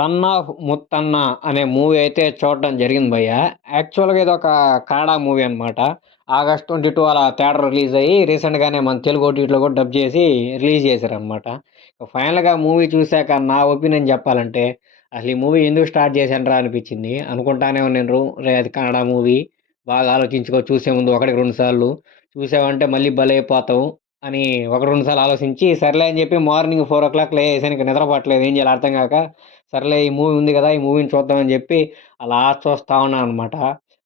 'Son of Muthanna' అనే movie అయితే చూడడం జరిగింది భయ్య. యాక్చువల్‌గా ఇదొక కన్నడ మూవీ అనమాట. ఆగస్ట్ 22 అలా థియేటర్ రిలీజ్ అయ్యి రీసెంట్‌గానే మన తెలుగు ఓటీటీలో కూడా డబ్ చేసి రిలీజ్ చేశారనమాట. ఫైనల్‌గా మూవీ చూసాక నా ఒపీనియన్ చెప్పాలంటే, అసలు ఈ మూవీ ఎందుకు స్టార్ట్ చేశానురా అనిపించింది. అనుకుంటానే ఉన్నాను. అది కన్నడ మూవీ. బాగా ఆలోచించుకో చూసే ముందు ఒకటికి 2 సార్లు. చూసావంటే మళ్ళీ బలైపోతావు అని ఒకటి 2 సార్లు ఆలోచించి, సర్లే అని చెప్పి మార్నింగ్ 4:00 లేసాను. ఇంక నిద్ర పట్టలేదు. ఏం చేయాలో అర్థం కాక, సర్లే ఈ మూవీ ఉంది గదా! ఈ మూవీని చూద్దామని జెప్పి అలా చూస్తా ఉన్నాననమాట.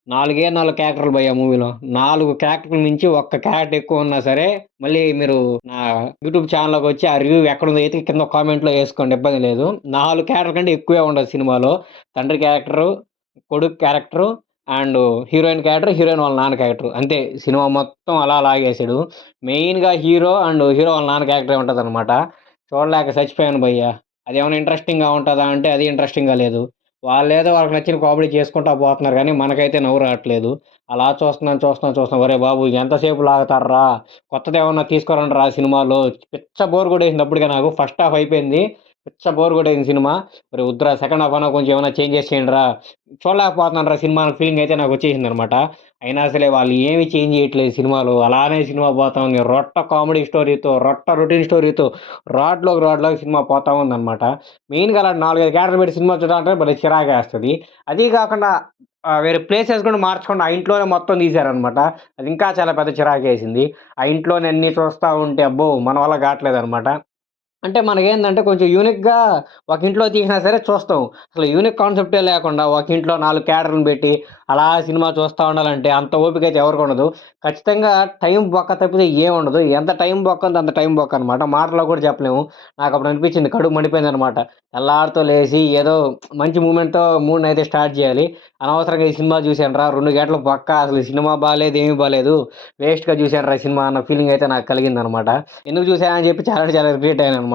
4 క్యారెక్టర్లు భయ్యా మూవీలో. 4 క్యారెక్టర్‌లు మించి ఒక్క క్యారెక్టర్ ఎక్కువున్నా సరే, మళ్ళీ మీరు నా యూట్యూబ్ ఛానల్‌లోకొచ్చి ఆ రివ్యూ ఎక్కడుందో ఎతికి కింద కామెంట్‌లో యేసుకోండి ఇబ్బంది లేదు. 4 క్యారెక్టర్ల కంటే ఎక్కువే ఉండదు సినిమాలో. తండ్రి క్యారెక్టరు, కొడుకు character and heroine character, heroine వాళ్ళ నాన్న క్యారెక్టర్. అంతే సినిమా మొత్తం అలా లాగేసాడు. మెయిన్‌గా హీరో అండ్ హీరో వాళ్ళ నాన్న క్యారెక్టరే ఉంటదనమాట. చూడలేక చచ్చిపోయాను భయ్యా. అదేమన్నా ఇంట్రెస్టింగ్‌గా ఉంటదా అంటే అది ఇంట్రెస్టింగ్‌గా లేదు. వాళ్ళేదో వాళ్ళకి నచ్చిన కామెడీ చేసుకుంటా పోతున్నారు గానీ, మనకైతే నవ్వు రాట్లేదు. అలా చూస్తున్నాను. ఒరేయ్ బాబు ఎంతసేపు లాగుతార్రా! కొత్తదేమన్నా తీసుకురండిరా సినిమాలో. పిచ్చ బోర్ కొట్టేసింది అప్పటికే నాకు. ఫస్ట్ హాఫ్ అయిపోయింది. పిచ్చ బోర్ కొట్టేసింది సినిమా. ఒరేయ్ వద్దురా సెకండ్ హాఫ్ అన్నా కొంచెం ఏమైనా చేంజెస్ చేయండిరా. చూడలేకపోతున్నానురా సినిమా అనే ఫీలింగ్ అయితే నాకొచ్చేసిందనమాట. అయినా సరే వాళ్ళు ఏమి చేంజ్ చేయట్లేదు సినిమాలో. అలానే సినిమా పోతా ఉంది. రొట్ట కామెడీ స్టోరీతో, రొట్ట రొటీన్ స్టోరీతో రాడ్‌లాగా సినిమా పోతా ఉందనమాట. మెయిన్‌గా అలా 4, 5 క్యారెక్టర్లు పెట్టి సినిమా చూడాలంటే భలే చిరాకేస్తది. అదీ కాకుండా వేరే ప్లేసెస్ కూడా మార్చకుండా ఆ ఇంట్లోనే మొత్తం తీశారనమాట. అది ఇంకా చాలా పెద్ద చిరాకేసింది. ఆ ఇంట్లోనే అన్నీ చూస్తా ఉంటే అబ్బో! మన వల్ల కాట్లేదనమాట. అంటే మనకేందంటే కొంచెం యూనిక్‌గా ఒక ఇంట్లో తీసినా సరే చూస్తాం. అసలు యూనిక్ కాన్సెప్టే లేకుండా ఒక ఇంట్లో 4 క్యాడర్‌లను పెట్టి అలా సినిమా చూస్తా ఉండాలంటే అంత ఓపికైతే ఎవరికుండదు. ఖచ్చితంగా టైం బొక్క తప్పితే ఏముండదు. ఎంత టైం బొక్కుందో అంత టైం బొక్కనమాట. మాటల్లో కూడా చెప్పలేము. నాకప్పుడు అనిపించింది కడుపు మండిపోయిందనమాట. తెల్లారితో లేసి ఏదో మంచి మూమెంట్‌తో మూడ్‌నైతే స్టార్ట్ చేయాలి. అనవసరంగా ఈ సినిమా చూశానురా 2 గంటలు బొక్క అసలు ఈ సినిమా బాలేదు, ఏమి బాలేదు. వేస్ట్‌గా చూశానురా ఈ సినిమా అన్న ఫీలింగయితే నాకు కలిగిందనమాట. ఎందుకు చూసానని చెప్పి చాలా అంటే చాలా రిగ్రెట్ అయ్యాననమాట.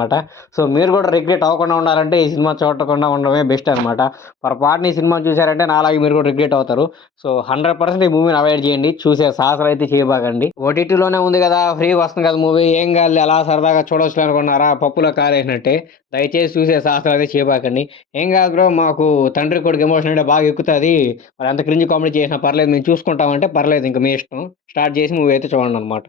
సో, మీరు కూడా రిగ్రెట్ అవ్వకుండా ఉండాలంటే ఈ సినిమా చూడకుండా ఉండడమే బెస్ట్ అనమాట. పొరపాటున ఈ సినిమాని చూసారంటే నాలాగే మీరు కూడా రిగ్రెట్ అవుతారు. సో, 100% ఈ మూవీని అవాయిడ్ చేయండి. చూసే సాహసం అయితే చేయబాకండి. ఓటీటీలోనే ఉంది గదా! ఫ్రీగా వస్తుంది కదా మూవీ ఏం కాదులే అలా సరదాగా చూడొచ్చులే అనుకున్నారా? పప్పులో కాలేసినట్టే. దయచేసి చూసే సాహసం అయితే చేయబాకండి. ఏం కాదు బ్రో మాకు తండ్రి కొడుకు ఎమోషన్ అంటే బాగా ఎక్కుతది. మరి ఎంత క్రింజ్ కామెడీ చేసినా పర్లేదు మేము చూసుకుంటాం అంటే పర్లేదు ఇంక మీ ఇష్టం. స్టార్ట్ చేసి మూవీ అయితే చూడండనమాట.